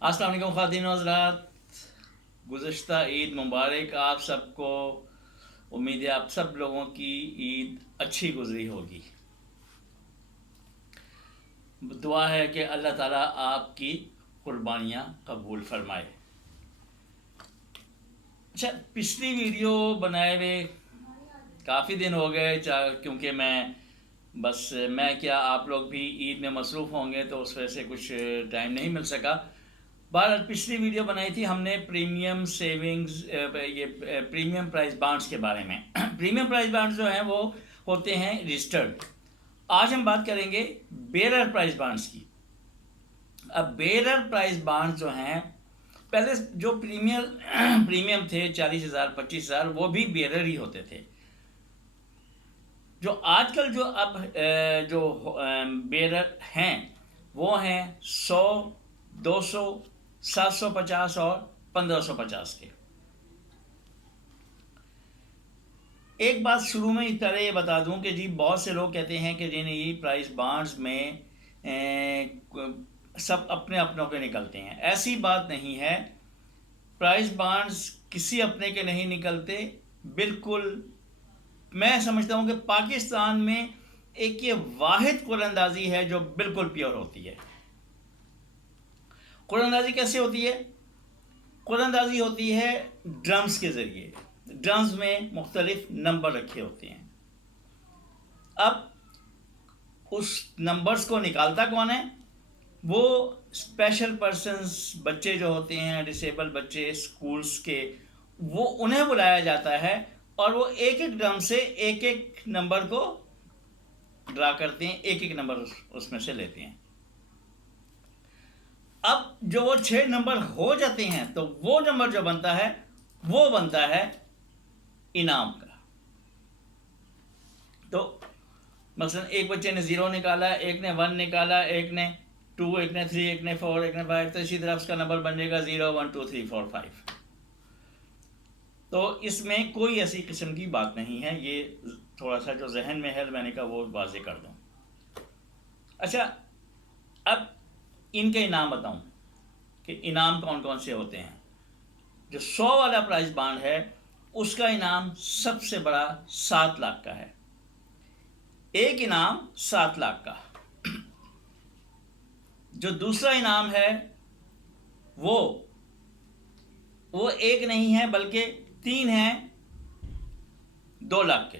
अस्सलाम वालेकुम ख़वातीन व हज़रात, गुज़श्ता ईद मुबारक आप सबको। उम्मीद है आप सब लोगों की ईद अच्छी गुजरी होगी। दुआ है कि अल्लाह ताला आपकी कुर्बानियाँ कबूल फरमाए। अच्छा, पिछली वीडियो बनाए हुए काफ़ी दिन हो गए, क्योंकि मैं क्या आप लोग भी ईद में मसरूफ़ होंगे तो उस वजह से कुछ टाइम नहीं मिल सका। बहरहाल पिछली वीडियो बनाई थी हमने प्रीमियम सेविंग्स, ये प्रीमियम प्राइस बॉन्ड्स के बारे में। प्रीमियम प्राइस बॉन्ड्स जो हैं वो होते हैं रजिस्टर्ड। आज हम बात करेंगे बेरर प्राइस बॉन्ड्स की। अब बेरर प्राइस बॉन्ड्स जो हैं, पहले जो प्रीमियम थे 40,000 25,000, वो भी बेरर ही होते थे। जो आजकल जो अब जो बेरर हैं वो हैं 100, 200, 750 और 1550 के। एक बात शुरू में इस तरह ये बता दूं कि जी बहुत से लोग कहते हैं कि जी नहीं, प्राइस बॉन्ड्स में सब अपने अपनों के निकलते हैं। ऐसी बात नहीं है, प्राइस बॉन्ड्स किसी अपने के नहीं निकलते। बिल्कुल मैं समझता हूं कि पाकिस्तान में एक ये वाहिद कुरानंदाजी है जो बिल्कुल प्योर होती है। कुरानंदाजी कैसे होती है? कुरानंदाजी होती है ड्रम्स के ज़रिए। ड्रम्स में मुख्तलिफ नंबर रखे होते हैं। अब उस नंबर्स को निकालता कौन है? वो स्पेशल पर्सन्स, बच्चे जो होते हैं, डिसेबल बच्चे स्कूल्स के, वो उन्हें बुलाया जाता है और वो एक एक ड्रम से एक एक नंबर को ड्रा करते हैं, एक एक नंबर उसमें से लेते हैं। अब जो वो 6 नंबर हो जाते हैं तो वो नंबर जो बनता है वो बनता है इनाम का। तो मसलन एक बच्चे ने 0 निकाला, एक ने 1 निकाला, एक ने 2, एक ने 3, एक ने 4, एक ने 5, तो इसी तरह उसका नंबर बनेगा 0 1 2 3 4 5। तो इसमें कोई ऐसी किस्म की बात नहीं है। ये थोड़ा सा जो जहन में है मैंने कहा वो वाजे कर दूं। अच्छा, अब इनके इनाम बताऊं कि इनाम कौन कौन से होते हैं। जो 100 वाला प्राइस बॉन्ड है उसका इनाम सबसे बड़ा 7 लाख का है। एक इनाम 7 लाख का। जो दूसरा इनाम है वो एक नहीं है बल्कि 3 हैं, 2 लाख के।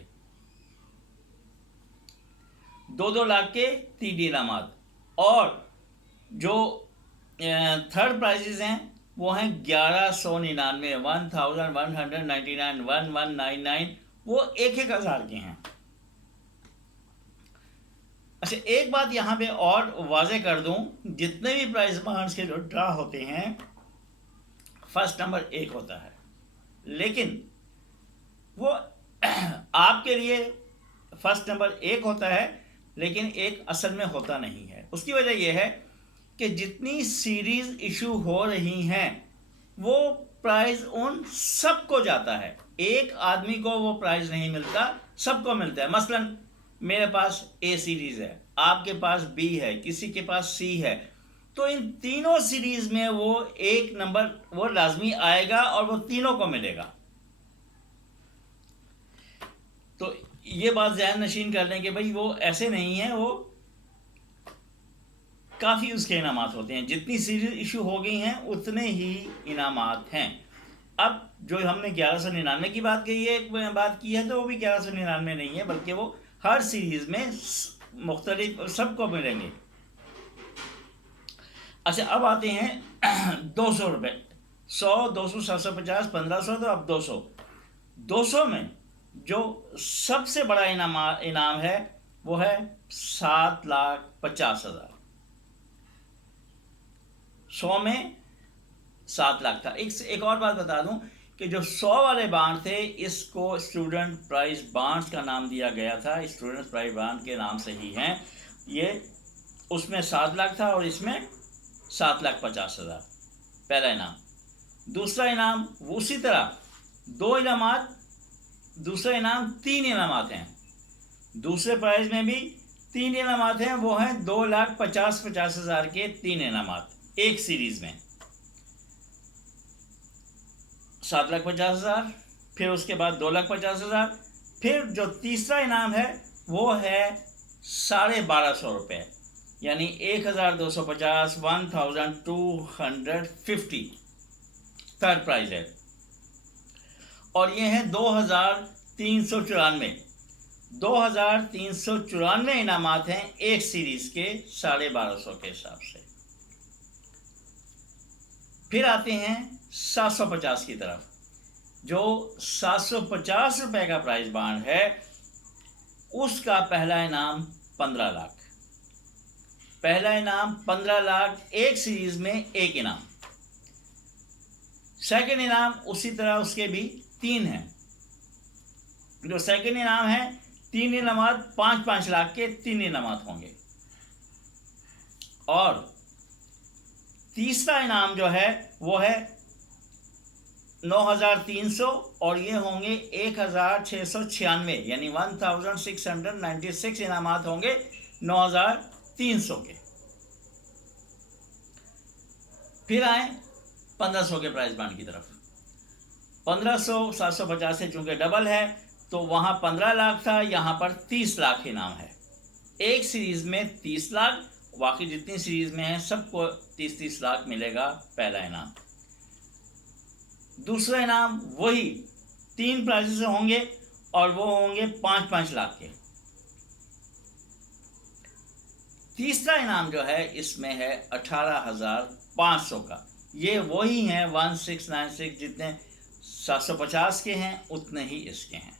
2-2 लाख के 3 इनामात। और जो थर्ड प्राइजेस हैं वो हैं 1199, 1199, 1199, वो 1,000 के हैं। अच्छा, एक बात यहाँ पे और वाजे कर दूं, जितने भी प्राइस बॉन्ड्स के जो ड्रा होते हैं फर्स्ट नंबर 1 होता है, लेकिन वो आपके लिए फर्स्ट नंबर 1 होता है लेकिन एक असल में होता नहीं है। उसकी वजह यह है कि जितनी सीरीज इशू हो रही हैं वो प्राइज उन सबको जाता है। एक आदमी को वो प्राइज नहीं मिलता, सबको मिलता है। मसलन मेरे पास ए सीरीज है, आपके पास बी है, किसी के पास सी है, तो इन तीनों सीरीज में वो एक नंबर वो लाजमी आएगा और वो तीनों को मिलेगा। तो ये बात ज़हन नशीन कर लें कि भाई वो ऐसे नहीं है, वो काफ़ी उसके इनामात होते हैं। जितनी सीरीज इशू हो गई हैं उतने ही इनामात हैं। अब जो हमने 1199 की बात की है तो वो भी 1199 नहीं है, बल्कि वो हर सीरीज में मुख्तलिफ सबको मिलेंगे। अच्छा, अब आते हैं 200 रुपये। 100, 200, 750, 1500, तो अब 200। 200 में जो सबसे बड़ा इनाम है वो है 7,50,000। 100 में 7 लाख था। एक और बात बता दूं कि जो 100 वाले बॉन्ड थे इसको स्टूडेंट प्राइस बॉन्ड्स का नाम दिया गया था। स्टूडेंट प्राइस बॉन्ड के नाम से ही हैं ये। उसमें 7 लाख था और इसमें 7,50,000 पहला इनाम। दूसरा इनाम उसी तरह 2 इनामात, दूसरा इनाम 3 इनामात हैं। दूसरे प्राइज में भी 3 इनामात हैं, वो हैं 2,50,50,000 के 3 इनामात एक सीरीज में। 7,50,000, फिर उसके बाद 2,50,000, फिर जो तीसरा इनाम है वो है 1,250 रुपये, यानी 1,250, 1,250 थर्ड प्राइज है। और ये है 2,394 इनामात हैं एक सीरीज के 1250 के हिसाब से। फिर आते हैं 750 की तरफ। जो 750 रुपये का प्राइज बांड है उसका पहला इनाम 15 लाख। पहला इनाम 15 लाख, एक सीरीज में एक इनाम। सेकंड इनाम उसी तरह उसके भी 3 हैं। जो सेकंड इनाम है 3 इनामात 5-5 लाख के 3 इनामात होंगे। और तीसरा इनाम जो है वो है 9,300, और ये होंगे 1,696, यानी 1,696 इनामात होंगे 9,300 के। फिर आए 1,500 के प्राइस बांड की तरफ। 1,500 750 से चूंकि डबल है तो वहां 15 लाख था, यहां पर 30 लाख इनाम है। एक सीरीज में 30 लाख, बाकी जितनी सीरीज में है सबको 30-30 लाख मिलेगा पहला इनाम। दूसरा इनाम वही 3 प्राइजेस होंगे और वो होंगे 5-5 लाख के। तीसरा इनाम जो है इसमें है 18,500 का। ये वही हैं 1696, जितने 750 के हैं उतने ही इसके हैं।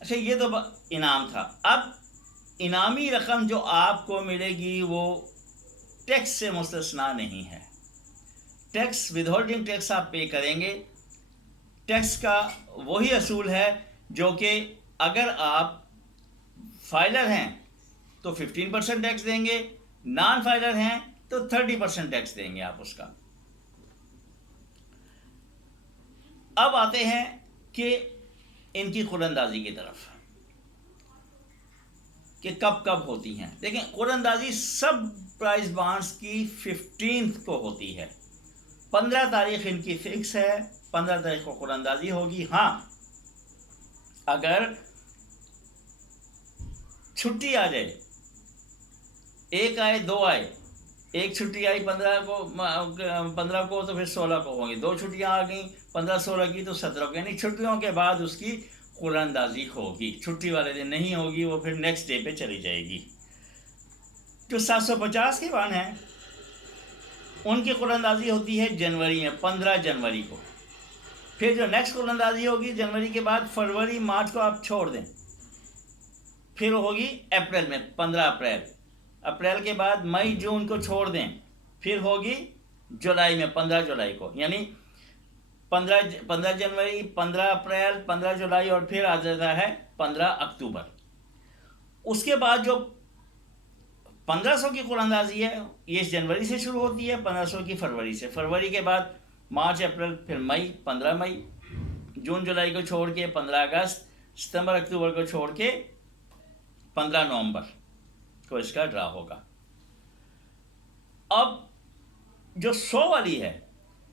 अच्छा, ये तो इनाम था। अब इनामी रकम जो आपको मिलेगी वो टैक्स से मुस्तस्ना नहीं है। टैक्स, विदहोल्डिंग टैक्स आप पे करेंगे। टैक्स का वही असूल है जो कि अगर आप फाइलर हैं तो 15% टैक्स देंगे, नॉन फाइलर हैं तो 30% टैक्स देंगे आप उसका। अब आते हैं कि इनकी कुरअंदाजी की तरफ कि कब कब होती हैं। देखें, कुरअंदाजी सब प्राइस बॉन्ड्स की 15th को होती है। 15 तारीख इनकी फिक्स है, 15 तारीख को कुरअंदाजी होगी। हाँ, अगर छुट्टी आ जाए, एक आए दो आए, एक छुट्टी आई 15 को तो फिर 16 को होंगी, 2 छुट्टियां आ गई 15-16 की तो 17 को, यानी छुट्टियों के बाद उसकी कुरअंदाजी होगी। छुट्टी वाले दिन नहीं होगी, वो फिर नेक्स्ट डे पे चली जाएगी। जो 750 के बांड हैं उनकी कुरअंदाजी होती है जनवरी में, 15 जनवरी को। फिर जो नेक्स्ट कुरअंदाजी होगी जनवरी के बाद, फरवरी मार्च को आप छोड़ दें, फिर होगी अप्रैल में 15 अप्रैल। अप्रैल के बाद मई जून को छोड़ दें, फिर होगी जुलाई में 15 जुलाई को, यानी 15 जनवरी, 15 अप्रैल, 15 जुलाई और फिर आ जाता है 15 अक्टूबर। उसके बाद जो 1500 की कुरअंदाजी है ये जनवरी से शुरू होती है, 1500 की फरवरी से। फरवरी के बाद मार्च अप्रैल, फिर मई 15 मई, जून जुलाई को छोड़ के 15 अगस्त, सितंबर अक्टूबर को छोड़ के 15 नवंबर को इसका ड्रा होगा। अब जो 100 वाली है,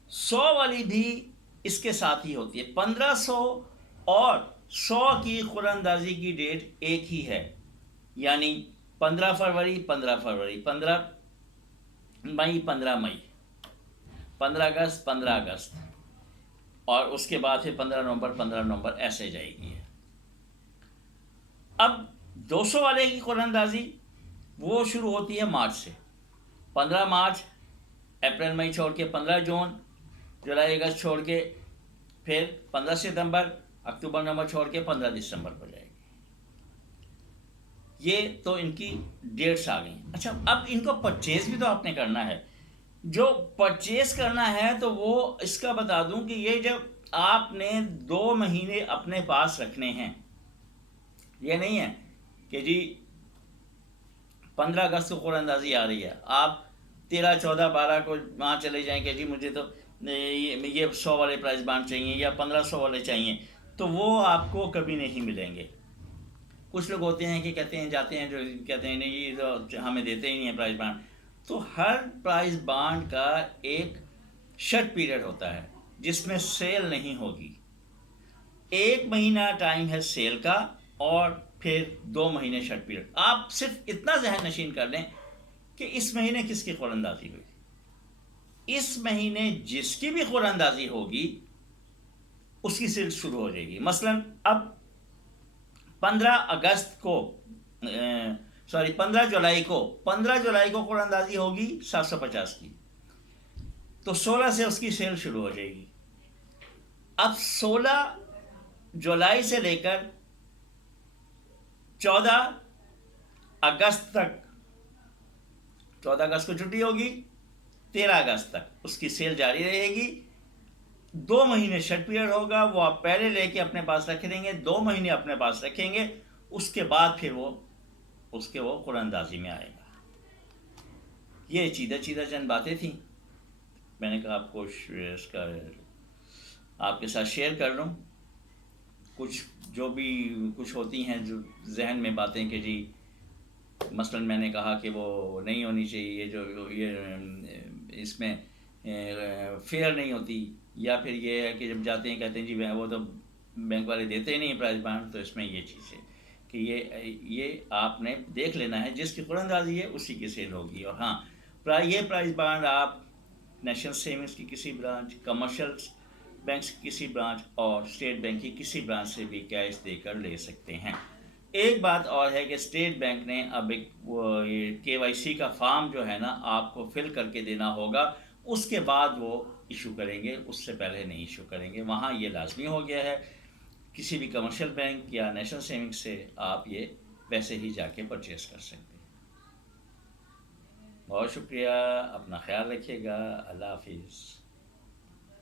100 वाली भी इसके साथ ही होती है। 1500 और 100 की कुरअंदाजी की डेट एक ही है, यानी 15 फरवरी 15 फरवरी, 15 मई 15 मई, 15 अगस्त 15 अगस्त, और उसके बाद फिर 15 नवंबर 15 नवंबर, ऐसे जाएगी। अब 200 वाले की कुरअंदाजी वो शुरू होती है मार्च से। 15 मार्च, अप्रैल मई छोड़ के 15 जून, जुलाई अगस्त छोड़ के फिर 15 सितंबर, अक्टूबर नवंबर छोड़ के 15 दिसंबर को जाएगी। ये तो इनकी डेट्स आ गई। अच्छा, अब इनको परचेज भी तो आपने करना है। जो परचेज करना है तो वो इसका बता दूं कि ये जब आपने 2 महीने अपने पास रखने हैं, ये नहीं है कि जी 15 अगस्त को कुरअंदाजी आ रही है, आप 13, 14, 12 को वहाँ चले जाएं कि जी मुझे तो ये 100 वाले प्राइस बांड चाहिए या 1500 वाले चाहिए, तो वो आपको कभी नहीं मिलेंगे। कुछ लोग होते हैं कि कहते हैं, जाते हैं, जो कहते हैं नहीं ये तो हमें देते ही नहीं है प्राइस बांड। तो हर प्राइस बांड का एक शर्ट पीरियड होता है। जिसमें सेल नहीं होगी। 1 महीना टाइम है सेल का और फिर 2 महीने शट पीरियड। आप सिर्फ इतना जहन नशीन कर लें कि इस महीने किसकी कुरानंदाजी हुई। इस महीने जिसकी भी कुरानंदाजी होगी उसकी सेल शुरू हो जाएगी। मसलन अब 15 जुलाई को कुरानंदाजी होगी 750 की, तो 16 से उसकी सेल शुरू हो जाएगी। अब 16 जुलाई से लेकर 14 अगस्त तक, 14 अगस्त को छुट्टी होगी, 13 अगस्त तक उसकी सेल जारी रहेगी। 2 महीने शट पीरियड होगा, वो आप पहले लेके अपने पास रख देंगे, 2 महीने अपने पास रखेंगे, उसके बाद फिर वो कुरानंदाजी में आएगा। ये चीदा चंद बातें थी, मैंने कहा आपको इसका आपके साथ शेयर कर लूँ। कुछ जो भी कुछ होती हैं जो जहन में बातें कि जी मसलन मैंने कहा कि वो नहीं होनी चाहिए, जो ये इसमें फेयर नहीं होती, या फिर ये है कि जब जाते हैं कहते हैं जी वो तो बैंक वाले देते ही नहीं प्राइस बांड। तो इसमें ये चीज़ है कि ये आपने देख लेना है, जिसकी कुरानंदाजी है उसी की सेल होगी। और हाँ, ये प्राइस बांड आप नेशनल सेविंग्स की किसी ब्रांच, कमर्शियल बैंक्स की किसी ब्रांच और स्टेट बैंक की किसी ब्रांच से भी कैश देकर ले सकते हैं। एक बात और है कि स्टेट बैंक ने अब एक ये KYC का फॉर्म जो है ना आपको फिल करके देना होगा, उसके बाद वो इशू करेंगे, उससे पहले नहीं इशू करेंगे। वहाँ ये लाजमी हो गया है, किसी भी कमर्शियल बैंक या नेशनल सेविंग से आप ये वैसे ही जाके परचेस कर सकते हैं। बहुत शुक्रिया, अपना ख्याल रखिएगा, अल्लाह हाफिज़।